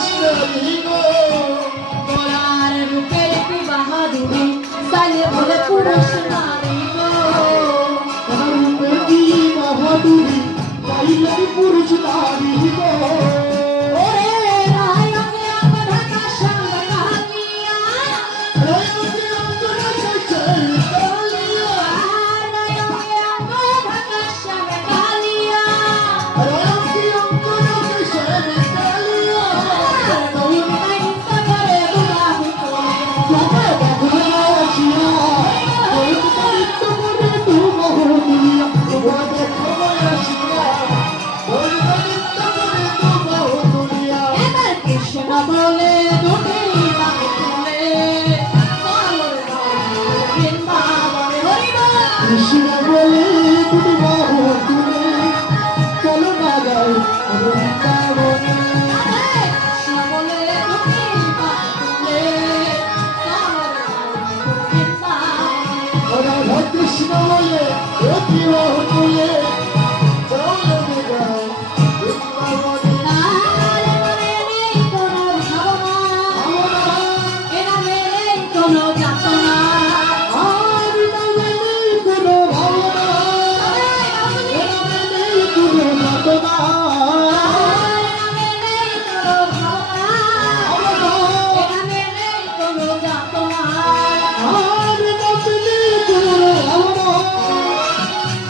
কৃষ্ণী গো তোমার রূপের কি বাহাদুরি সালে বলে পুরুষ নারী গো তোমার রূপের কি বাহাদুরি পাইলে পুরুষ নারী গো ওরে রায় অঙ্গে অঙ্গ ঢাকা সঙ্গ কালিয়া রায় অঙ্গে অঙ্গ ঢাকা সঙ্গ কালিয়া রায় অঙ্গে অঙ্গ ঢাকা সঙ্গ কালিয়া রায় অঙ্গে অঙ্গ ঢাকা সঙ্গ কালিয়া তুমি তাই নিত্য করে দুবাহু করে তোমার বাহুরে আসিয়া তোমার নিত্য করে দুবাহু তুলিয়া তোমার বাহুরে আসিয়া তোমার নিত্য করে দুবাহু তুলিয়া এবার কৃষ্ণ বলে দুটি বাহু তুলে বৃন্দাবনে হরিব কৃষ্ণ বলে দুটি বাহু তুলে চলো না যাই বৃন্দাবনে কৃষ্ণ বলে দুটি বাহু তুলে বৃন্দাবনে রাধা কৃষ্ণ বলে দুটি বাহু তুলে চলো না যাই বৃন্দাবনে তাহারে মনে নেই কোনো ভাবনা এ নামে নেই কোনো যাতনা আর নামে নেই কোনো ভাবনা নেই কোনো যাতনা আর নামে নেই কোনো ভাবনা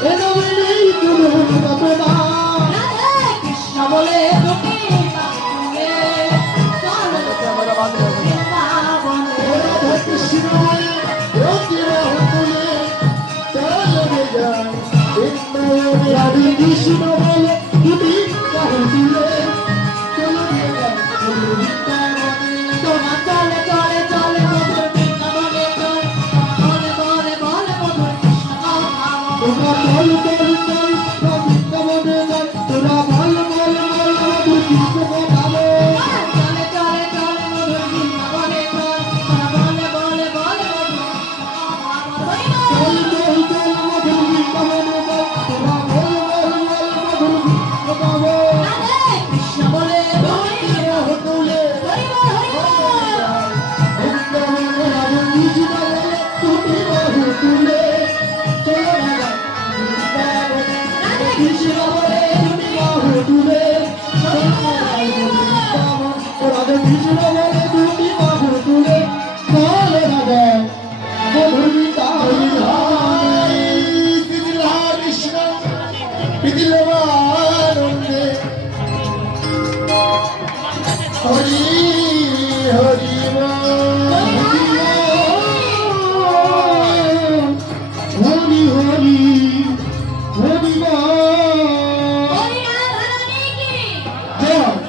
এ নামে নেই কোনো যাতনা বলে দুটি বাহুলে চলো বৃন্দাবনে রাধা কৃষ্ণ বলে দুটি বাহু তুলে চলো না যাই বৃন্দাবনে রাধা কৃষ্ণ বলে দুটি বাহু তুলে চলো না যাই বৃন্দাবনে তোমা চলে চলে চলে মধুর বৃন্দাবনে বলে বলে বলে মধুর কৃষ্ণ কথা তোরা বল বল বল বৃন্দাবনে যাই তোরা বল বল বল মধুর কৃষ্ণ কথা বল চলে চলে চলে মধুর বৃন্দাবনে বলে বলে বলে মধুর বল বল বল মধুর বৃন্দাবনে যাই তোরা বল বল বল মধুর কৃষ্ণ কথা বল কৃষ্ণ বলে দুটি বাহু তুলে বৃন্দাবনে রাধা কৃষ্ণ বলে দুটি বাহু তুলে চলো না যাই বৃন্দাবনে রাধা কৃষ্ণ বলে দুটি বাহু তুলে চলো না যাই বৃন্দাবন রাধা কৃষ্ণ বলে দুটি বাহু তুলে চলো না যাই মধুর বৃন্দাবনে বিদিলা কৃষ্ণ বিদিলবানন্দে হরি হরি হরি হরি হরি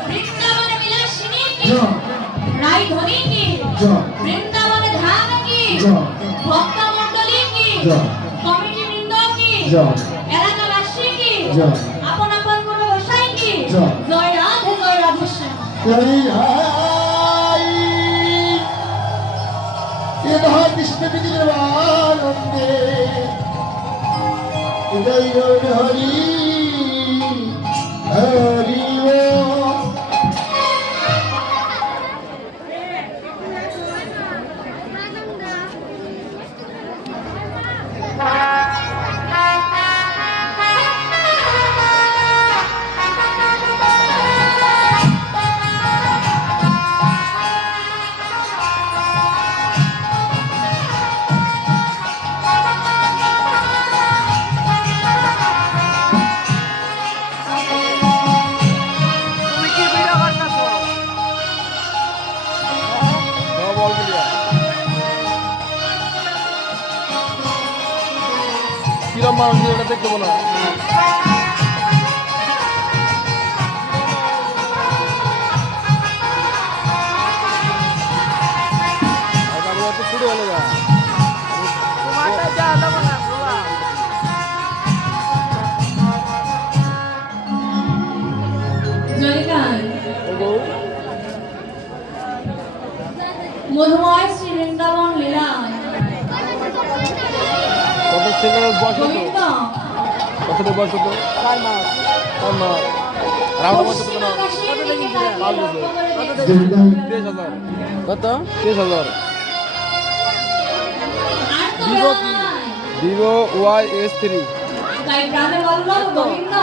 বৃন্দাবনে বিলাসিনী কি জয় রাই ধনী কি জয় বৃন্দাবনে ধাম কি জয় ভক্ত মণ্ডলী কি জয় কমিটি বৃন্দ কি জয় এলাকাবাসী কি জয় আপন আপন কোন গোসাই কি জয়। জয় রাধেশ্যাম হরি হাই রাধা কৃষ্ণ বিদিলবানন্দে জয় হরি হরি কিরম মানুষ এটা দেখতে বলো ছুটে হলো না মধুময় শ্রী বৃন্দাবন লীলায় কত ছেলের বয়স হতো গোবিন্দ কত বয়স হতো 4 মাস আর আমরা কত পশ্চিম না আকাশের দিকে তাকিয়ে পাঁচ লক্ষ্য বছর। করে কত দেখুন। দেখি? 23,000 কত 23,000 আর তো Vivo বেলা কি? নাই। Vivo YS3 তাই প্রাণে বলল গোবিন্দ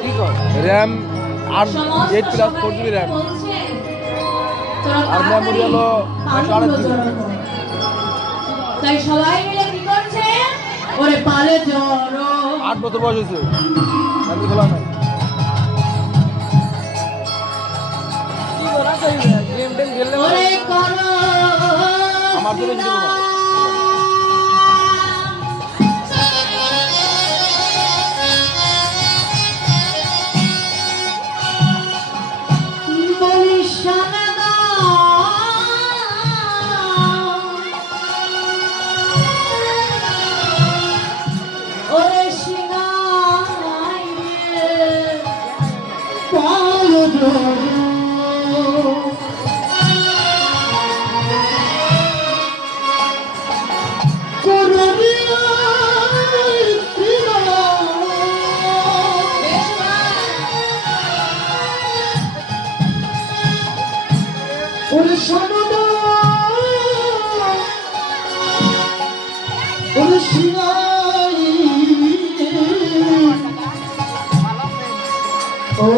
কি কর RAM 8 সমস্ত 8 প্লাস 4 সবাই GB RAM বলছে, তোরা আর তাড়াতাড়ি memory হলো পালগুলো 128 GB। জড়ো কর। তাই সবাই মিলে কি করছে ওরে পালে জড়ো 8 বছর বয়স হয়েছে আমি খোলা নাই কি করা তো গেম টেম খেললে ওরে করো আমার তো বেশি দেবো না। বলি সানাদা ওরে সিনাই পালো জড়ো করবিয়া শ্রীরাম ওরে শোনো ওরে সিনাই ও